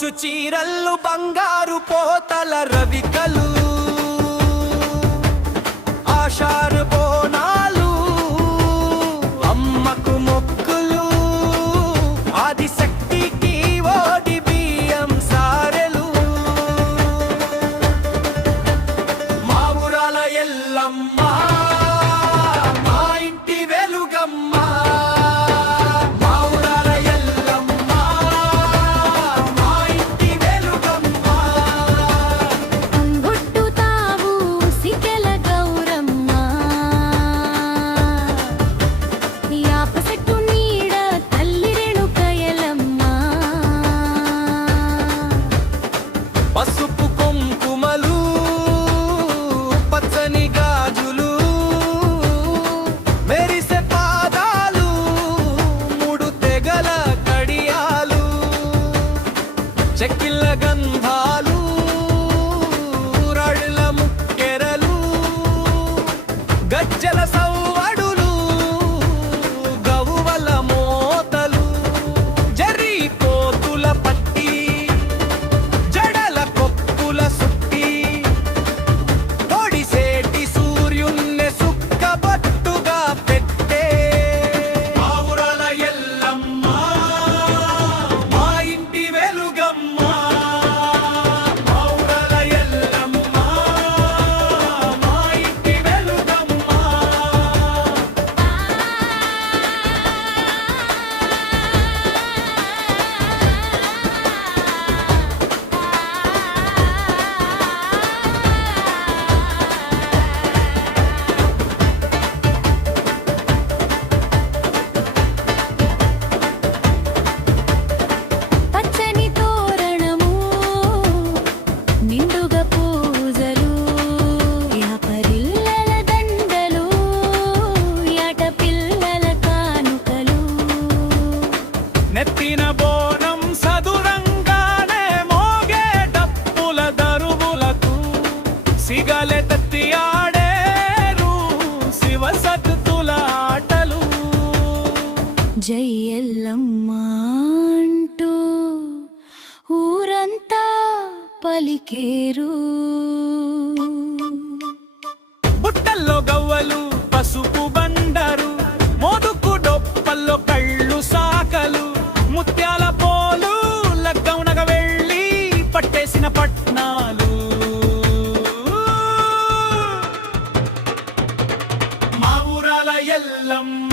కంచు చీరల్లు బంగారు పోతల రవికలు ఆషాఢ బోనాలు అమ్మకు మొక్కులు ఆదిశక్తికి ఓడి బియ్యం సారెలు మా ఊరాల ఎల్లమ్మ మా ఇంటి వెలుగమ్మ మా ఊరాల ఎల్లమ్మ మా ఇంటి వెలుగమ్మ అంగొట్టుతావు సికెల గౌరమ్మ యాప చెట్టు నీడ తల్లి రేణుకయలమ్మ పసుపు కుంకుమలు పచ్చని గాజులు మెరిసే పాదాలు మూడు తెగల కడియాలు చెక్కిళ్ళ గంధాలు రాళ్ళ ముక్కెరలు గజ్జల సవ్వడులు గవ్వల మోతలు జరి పోతుల పట్టి జడల కొప్పుల సుట్టి పొడిసేటి సూర్యున్నే సుక్కబట్టుగా పెట్టే మా ఊరాల ఎల్లమ్మ మా ఇంటి వెలుగమ్మ మా ఊరాల ఎల్లమ్మ మా ఇంటి వెలుగమ్మ పచ్చని తోరణము నిండుగా పూజలు యాపరిల్లల దండలు యాట పిల్లల కానుకలు నెత్తిన బోనం సదురంగానే మోగే డప్పుల దరువులకు సిగలె తత్తి ఆడేరు శివ సత్తుల ఆటలు జై ఎల్లమ్మ అంటూ ఊరంతా పలికేరు బుట్టల్లో గవ్వలు పసుపు బండరు మోదుకు డొప్పల్లో కళ్ళు సాకలు ముత్యాల పోలు లగ్గౌనగ వెళ్ళి పట్టేసిన పట్నాలు మా ఊరాల ఎల్లమ్మ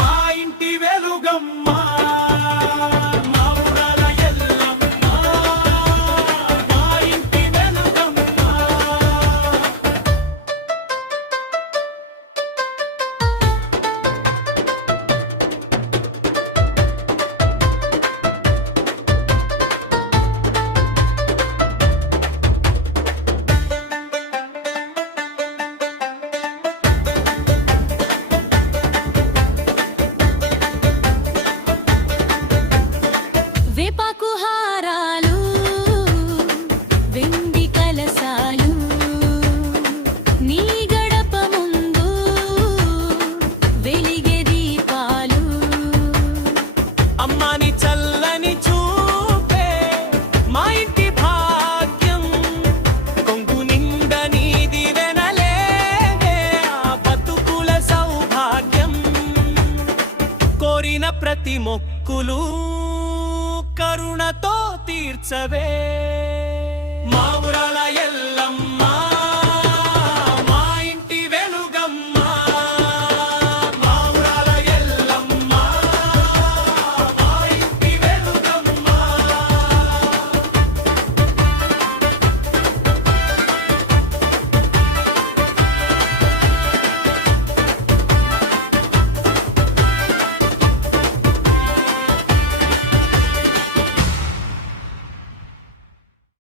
మా ఇంటి వెలుగమ్మ మా ఊరాల ఎల్లమ్మ మా ఇంటి వెలుగమ్మ వేపాకు హారాలు వెండి కలసాలు నీ గడప ముందు వెలిగే దీపాలు అమ్మాని చల్లని చూపే మా ఇంటి భాగ్యం కొంగు నిండా నీది వెనలేగే ఆ బతుకుల సౌభాగ్యం కోరిన ప్రతి మొక్కులు కరుణతో తీర్చవే మా ఊరాల ఎల్లమ్మ